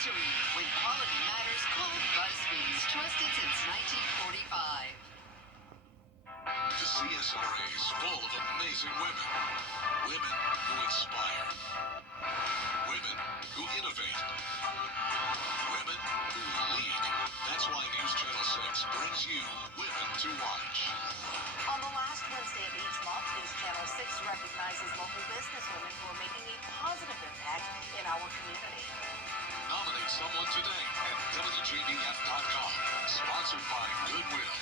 history. When quality matters, call BuzzFeeds. Trusted since 1945. The CSRA is full of amazing women. Women who inspire. Women who innovate. Women who lead. That's why News Channel 6 brings you Women to Watch. On the last Wednesday of each month, News Channel 6 recognizes local businesswomen who are making a positive impact in our community. Nominate someone today at WJBF.com. Sponsored by Goodwill.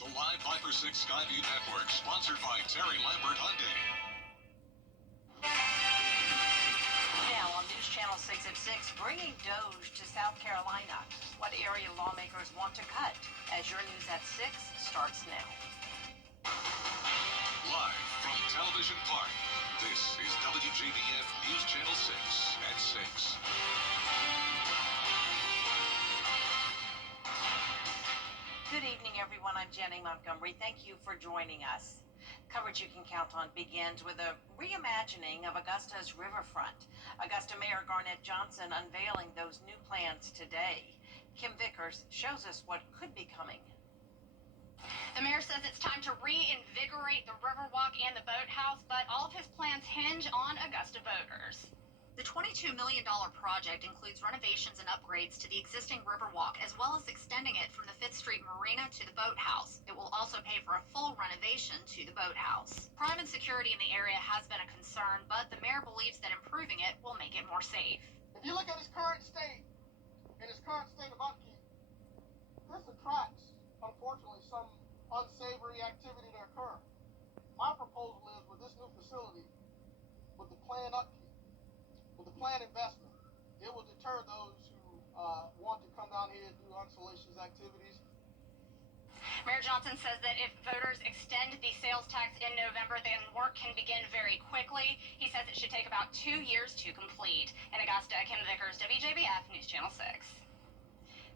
The Live Viper 6 Skyview Network, sponsored by Terry Lambert Hyundai. Now on News Channel 6 at 6, bringing Doge to South Carolina. What area lawmakers want to cut? As your News at 6 starts now. Live from Television Park, this is WJBF News Channel 6 at 6. Good evening, everyone. I'm Jenny Montgomery. Thank you for joining us. Coverage you can count on begins with a reimagining of Augusta's riverfront. Augusta Mayor Garnett Johnson unveiling those new plans today. Kim Vickers shows us what could be coming. The mayor says it's time to reinvigorate the Riverwalk and the boathouse, but all of his plans hinge on Augusta voters. The $22 million project includes renovations and upgrades to the existing Riverwalk, as well as extending it from the 5th Street Marina to the boathouse. It will also pay for a full renovation to the boathouse. Crime and security in the area has been a concern, but the mayor believes that improving it will make it more safe. If you look at its current state and its current state of upkeep, this attracts, unfortunately, some unsavory activity to occur. My proposal is with this new facility, with the planned upkeep, with the planned investment, it will deter those who want to come down here and do unsalacious activities. Mayor Johnson says that if voters extend the sales tax in November, then work can begin very quickly. He says it should take about 2 years to complete. In Augusta, Kim Vickers, WJBF News Channel 6.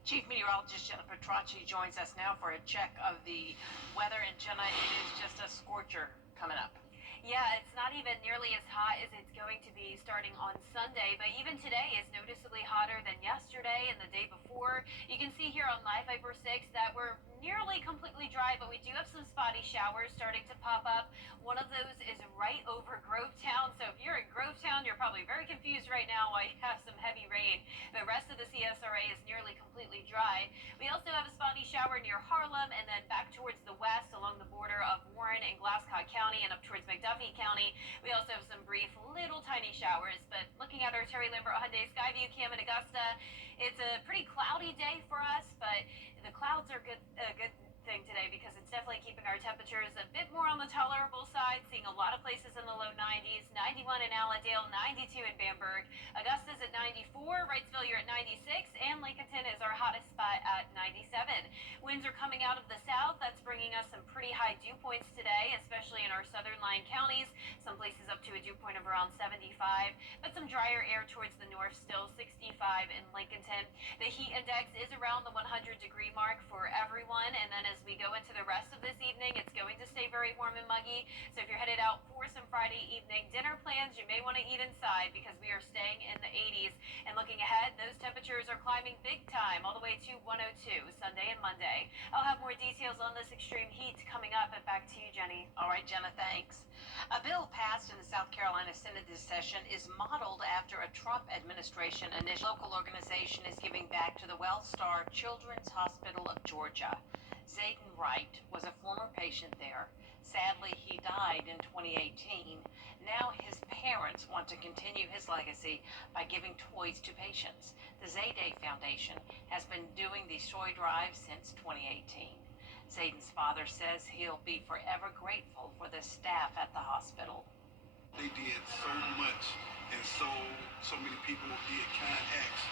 Chief Meteorologist Jenna Petracci joins us now for a check of the weather. And Jenna, it is just a scorcher coming up. Yeah, it's not even nearly as hot as it's going to be starting on Sunday, but even today is noticeably hotter than yesterday and the day before. You can see here on Live Viper 6 that we're nearly completely dry, but we do have some spotty showers starting to pop up. One of those is right over Grovetown, so if you're in Grovetown, you're probably very confused right now why you have some heavy rain. The rest of the CSRA is nearly completely dry. We also have a spotty shower near Harlem and then back towards the west along the border of Warren and Glasscock County and up towards McDuffie County. We also have some brief little tiny showers, but looking at our Terry Lambert Hyundai Skyview cam in Augusta, it's a pretty cloudy day for us, but the clouds are a good thing today because it's definitely keeping our temperatures a bit more on the tolerable side, seeing a lot of places in the low 90s, 91 in Allendale, 92 in Bamberg. Augusta's at 94, Wrightsville you're at 96, and Lincolnton is our hottest spot at 97. Winds are coming out of the south. That's bringing us some pretty high dew points today, especially in our southern line counties. Some places up to a dew point of around 75, but some drier air towards the north still, 65 in Lincolnton. The heat index is around the 100-degree mark for everyone, and then as we go into the rest of this evening, it's going to stay very warm and muggy. So if you're headed out for some Friday evening dinner plans, you may want to eat inside because we are staying in the 80s. And looking ahead, those temperatures are climbing big time all the way to 102 Sunday and Monday. I'll have more details on this extreme heat coming up, and back to you, Jenny. All right, Jenna, thanks. A bill passed in the South Carolina Senate this session is modeled after a Trump administration initiative. Local organization is giving back to the WellStar Children's Hospital of Georgia. Zayden Wright was a former patient there. Sadly, he died in 2018. Now his parents want to continue his legacy by giving toys to patients. The Zayday Foundation has been doing these toy drives since 2018. Zayden's father says he'll be forever grateful for the staff at the hospital. They did so much, and so many people did kind acts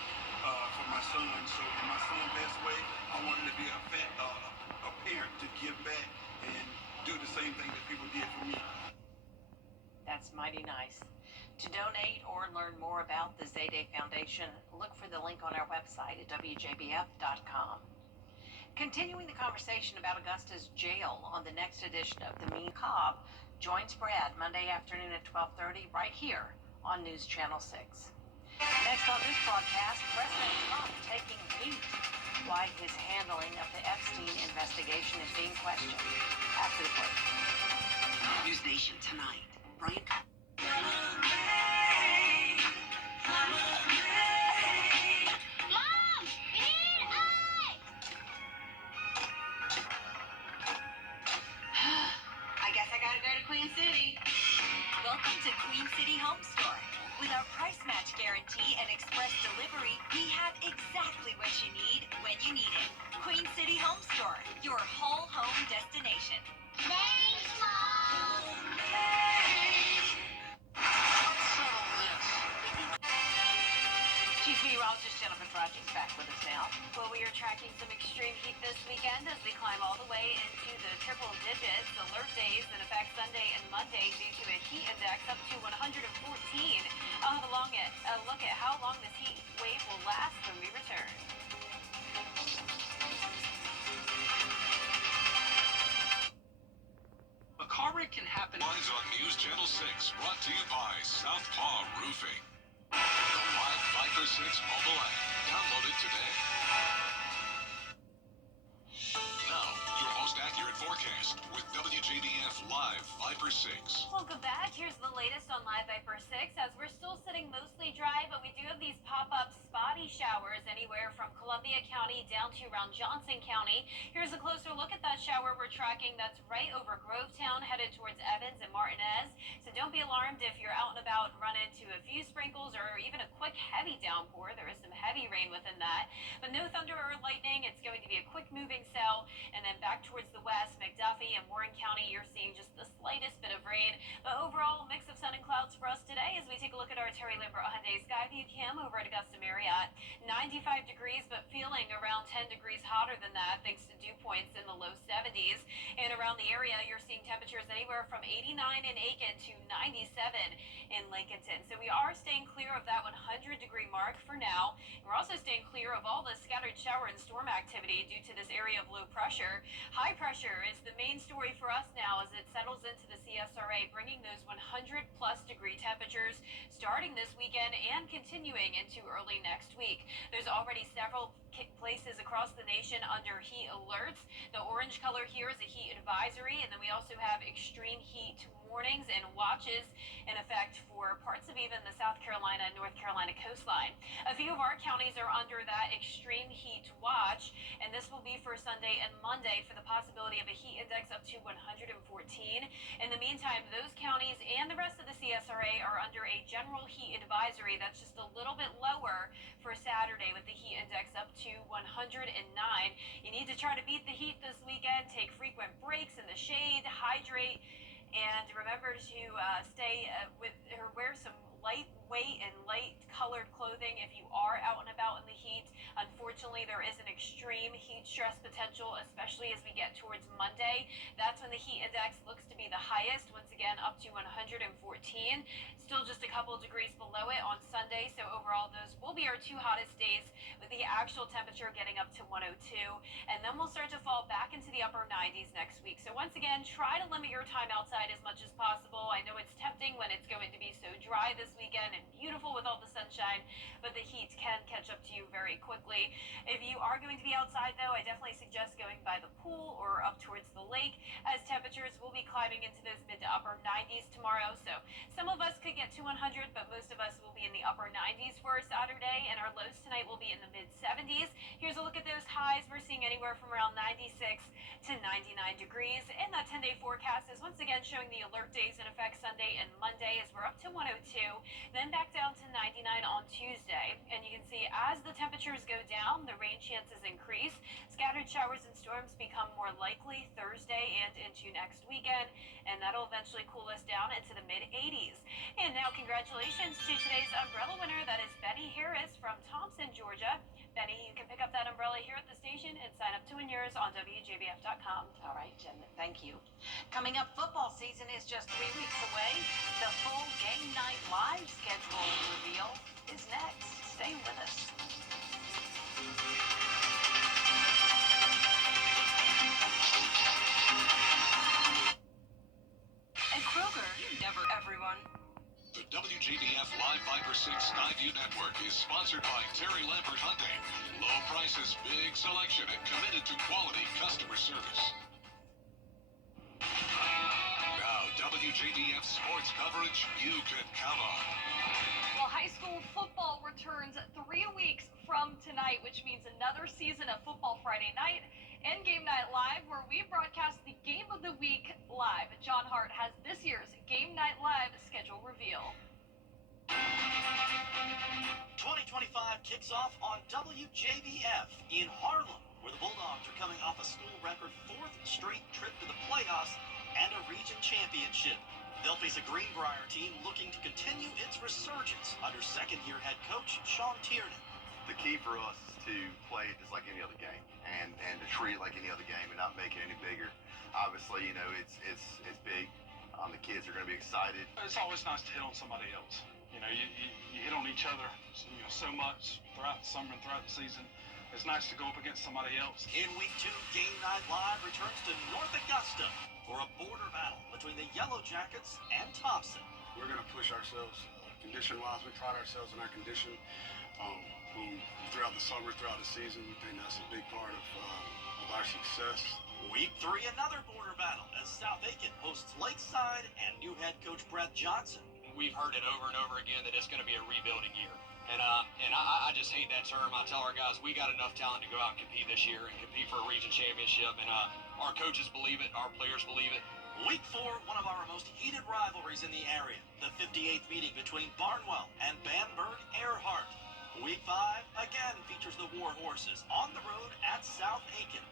for my son. So when my son passed away, I wanted to be a parent to give back and do the same thing that people did for me. That's mighty nice. To donate or learn more about the Zayday Foundation, look for the link on our website at WJBF.com. Continuing the conversation about Augusta's jail on the next edition of The Mean Cobb joins Brad Monday afternoon at 12:30 right here on News Channel 6. Next on this broadcast, President Trump taking heat. Why his handling of the Epstein investigation is being questioned. After the break. News Nation tonight. Brian. Mom, we need ice! I guess I gotta go to Queen City. Welcome to Queen City Home Store. With our price match guarantee and express delivery, we have exactly what you need when you need it. Queen City Home Store, your whole home destination. Thanks, Mom! Chief Meteorologist Jennifer Trudge is back with us now. Well, we are tracking some extreme heat this weekend as we climb all the way into the triple digits. Alert days in effect Sunday and Monday due to a heat index up to 114. I'll have a look at how long this heat wave will last when we return. A car wreck can happen. Lines on News Channel 6, brought to you by Southpaw Roofing. The Live Viper 6 mobile app. Download it today. Now, your most accurate forecast with WJBF Live Viper 6. Welcome back. Here's the latest on Live Viper 6. As we're still sitting mostly dry, but we do have these pop-up spotty showers anywhere from Columbia County down to around Johnson County. Here's a closer look at that shower we're tracking. That's right over Grovetown, headed towards Evans and Martinez. So don't be alarmed if you're out and about and run into a few sprinkles or even a quick heavy downpour. There is some heavy rain within that, but no thunder or lightning. It's going to be a quick moving cell. And then back towards the west, McDuffie and Warren County, you're seeing just the slightest bit of rain. But overall, a mix of sun and clouds for us today as we take a look at our Terry Lambert Hyundai Skyview Cam over at Augusta Marriott. 95 degrees, but feeling around 10 degrees hotter than that thanks to dew points in the low 70s. And around the area, you're seeing temperatures anywhere from 89 in Aiken to 97 in Lincolnton. So we are staying clear of that 100-degree mark for now. We're also staying clear of all the scattered shower and storm activity due to this area of low pressure. High pressure is the main story for us now as it settles into the CSRA, bringing those 100-plus degree temperatures starting this weekend and continuing into early next week. There's already several places across the nation under heat alerts. The orange color here is a heat advisory, and then we also have extreme heat warnings and watches in effect for parts of even the South Carolina and North Carolina coastline. A few of our counties are under that extreme heat watch, and this will be for Sunday and Monday for the possibility of a heat index up to 114. In the meantime, those counties and the rest of the CSRA are under a general heat advisory that's just a little bit lower for Saturday with the heat index up to 109. You need to try to beat the heat this weekend, take frequent breaks in the shade, hydrate, and remember to stay with or wear some lightweight and light colored clothing if you are out and about in the heat. Unfortunately, there is an extreme heat stress potential, especially as we get towards Monday. That's when the heat index looks to be the highest, once again up to 114. Still just a couple degrees below it on Sunday, so overall those will be our two hottest days with the actual temperature getting up to 102. And then we'll start to fall back into the upper 90s next week. So once again, try to limit your time outside as much as possible. I know it's tempting when it's going to be so dry this weekend and beautiful with all the sunshine, but the heat can catch up to you very quickly. If you are going to be outside, though, I definitely suggest going by the pool or up towards the lake, as temperatures will be climbing into those mid to upper 90s tomorrow. So some of us could get to 100, but most of us will be in the upper 90s for Saturday, and our lows tonight will be in the mid 70s. Here's a look at those highs. We're seeing anywhere from around 96 to 99 degrees, and that 10-day forecast is once again showing the alert days in effect Sunday and Monday as we're up to 102, then back down to 99 on Tuesday. And you can see as the temperatures go down, the rain chances increase. Scattered showers and storms become more likely Thursday and into next weekend, and that'll eventually cool us down into the mid 80s. And now congratulations to today's umbrella winner. That is Benny Harris from Thompson, Georgia. Benny, you can pick up that umbrella here at the station and sign up to win yours on WJBF.com. All right, Jen, thank you. Coming up, football season is just 3 weeks away. The full game night live schedule reveal is next. Stay with us. At Kroger, never everyone. The WJBF Live Viper 6 Skyview Network is sponsored by Terry Lambert Hyundai. Low prices, big selection, and committed to quality customer service. Now, WJBF sports coverage you can count on. Well, high school football returns 3 weeks from tonight, which means another season of Football Friday Night and Game Night Live, where we broadcast the Game of the Week live. John Hart has this year's Game Night Live schedule reveal. 2025 kicks off on WJBF in Harlem, where the Bulldogs are coming off a school record 4th straight trip to the playoffs and a region championship. They'll face a Greenbrier team looking to continue its resurgence under second-year head coach Sean Tiernan. The key for us is to play it just like any other game and to treat it like any other game and not make it any bigger. Obviously, you know, it's big. The kids are going to be excited. It's always nice to hit on somebody else. You know, you hit on each other so much throughout the summer and throughout the season. It's nice to go up against somebody else. In week 2, Game Night Live returns to North Augusta for a border battle between the Yellow Jackets and Thompson. We're going to push ourselves condition-wise. We pride ourselves in our condition. Throughout the summer, throughout the season, we think that's a big part of our success. Week 3, another border battle as South Aiken hosts Lakeside and new head coach Brett Johnson. We've heard it over and over again that it's going to be a rebuilding year. And I just hate that term. I tell our guys we got enough talent to go out and compete this year and compete for a region championship. And our coaches believe it. Our players believe it. Week 4, one of our most heated rivalries in the area. The 58th meeting between Barnwell and Bamberg-Earhart. Week 5, again, features the War Horses on the road at South Aiken.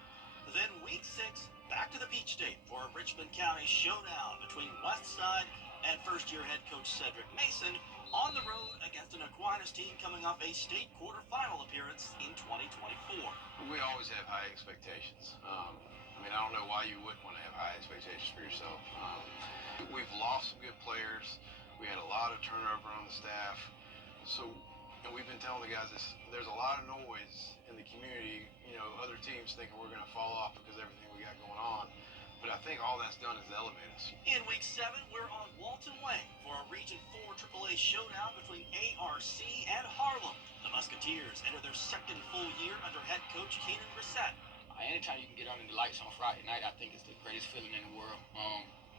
Then week 6, back to the Peach State for a Richmond County showdown between Westside and first-year head coach Cedric Mason on the road against an Aquinas team coming off a state quarterfinal appearance in 2024. We always have high expectations. I don't know why you wouldn't want to have high expectations for yourself. We've lost some good players. We had a lot of turnover on the staff. And we've been telling the guys this, there's a lot of noise in the community, other teams thinking we're going to fall off because of everything we got going on. But I think all that's done is elevate us. In week 7, we're on Walton Way for a Region 4 AAA showdown between ARC and Harlem. The Musketeers enter their second full year under head coach Keenan Brissett. Anytime you can get under the lights on Friday night, I think it's the greatest feeling in the world.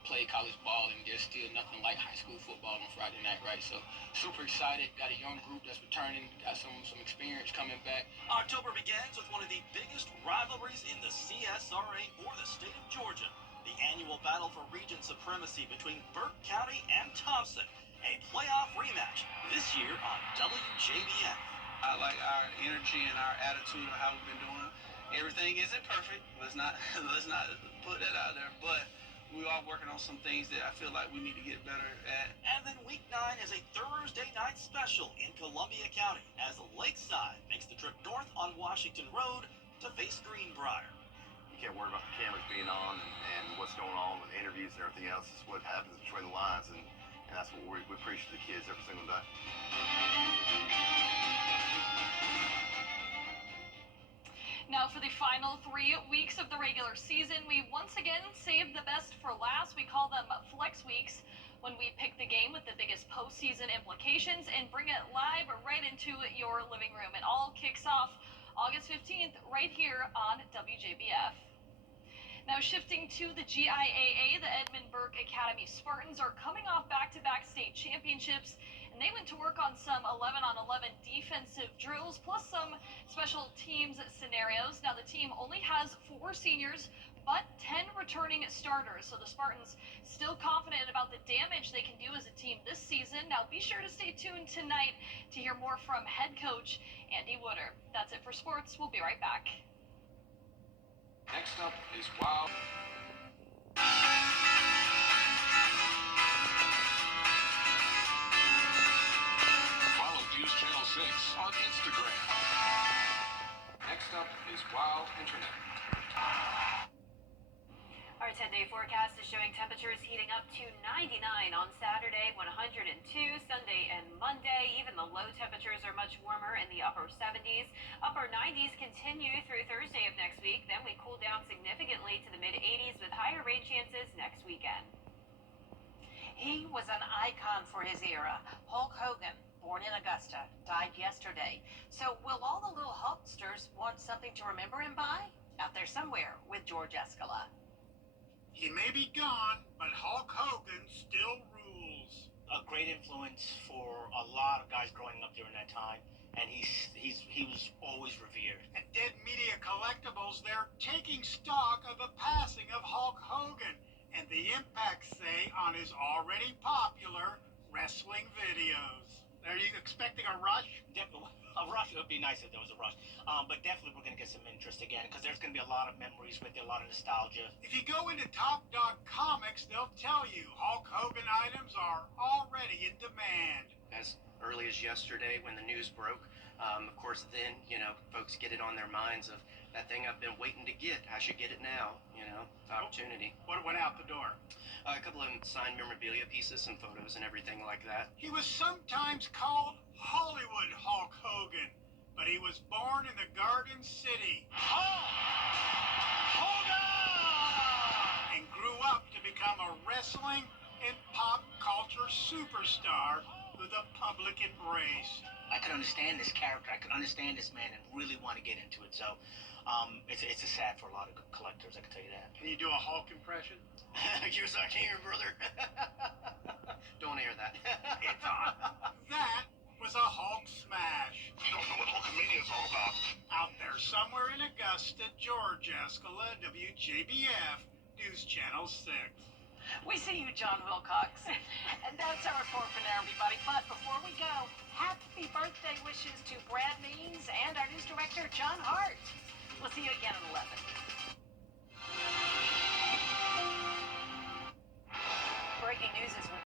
Play college ball, and there's still nothing like high school football on Friday night, right? So super excited. Got a young group that's returning. Got some experience coming back. October begins with one of the biggest rivalries in the CSRA or the state of Georgia. The annual battle for region supremacy between Burke County and Thompson. A playoff rematch this year on WJBF. I like our energy and our attitude of how we've been doing. Everything isn't perfect. Let's not put that out there, but we are working on some things that I feel like we need to get better at. And then week 9 is a Thursday night special in Columbia County as Lakeside makes the trip north on Washington Road to face Greenbrier. You can't worry about the cameras being on and what's going on with interviews and everything else. It's what happens between the lines, and that's what we preach to the kids every single day. Now for the final 3 weeks of the regular season, we once again saved the best for last. We call them flex weeks, when we pick the game with the biggest postseason implications and bring it live right into your living room. It all kicks off August 15th right here on WJBF. Now shifting to the GIAA, the Edmund Burke Academy Spartans are coming off back-to-back state championships, and they went to work on some 11-on-11 defensive drills, plus some special teams scenarios. Now the team only has 4 seniors, but 10 returning starters, so the Spartans still confident about the damage they can do as a team this season. Now be sure to stay tuned tonight to hear more from head coach Andy Wooder. That's it for sports. We'll be right back. Next up is Wild. Follow News Channel 6 on Instagram. Next up is Wild Internet. Our 10-day forecast is showing temperatures heating up to 99 on Saturday, 102 Sunday and Monday. Even the low temperatures are much warmer in the upper 70s. Upper 90s continue through Thursday of next week. Then we cool down significantly to the mid-80s with higher rain chances next weekend. He was an icon for his era. Hulk Hogan, born in Augusta, died yesterday. So will all the little Hulksters want something to remember him by? Out there somewhere with George Escala. He may be gone, but Hulk Hogan still rules. A great influence for a lot of guys growing up during that time, and he was always revered. At Dead Media Collectibles, they're taking stock of the passing of Hulk Hogan and the impact, say, on his already popular wrestling videos. Are you expecting a rush? A rush would be nice if there was a rush, but definitely we're going to get some interest again because there's going to be a lot of memories with it, a lot of nostalgia. If you go into Top Dog Comics, they'll tell you Hulk Hogan items are already in demand. As early as yesterday when the news broke, of course then, folks get it on their minds of that thing I've been waiting to get. I should get it now, opportunity. What went out the door? A couple of signed memorabilia pieces and photos and everything like that. He was sometimes called Hollywood Hulk Hogan, but he was born in the Garden City. Hogan! And grew up to become a wrestling and pop culture superstar who the public embraced. I could understand this character. I could understand this man and really want to get into it. So it's a sad for a lot of collectors, I can tell you that. Can you do a Hulk impression? Yes, I can, brother. Don't air that. It's on. That was a Hulk smash. You don't know what Hulkamania is all about. Out there somewhere in Augusta, George Escala, WJBF, News Channel 6. We see you, John Wilcox. And that's our report for now, everybody. But before we go, happy birthday wishes to Brad Means and our news director, John Hart. We'll see you again at 11.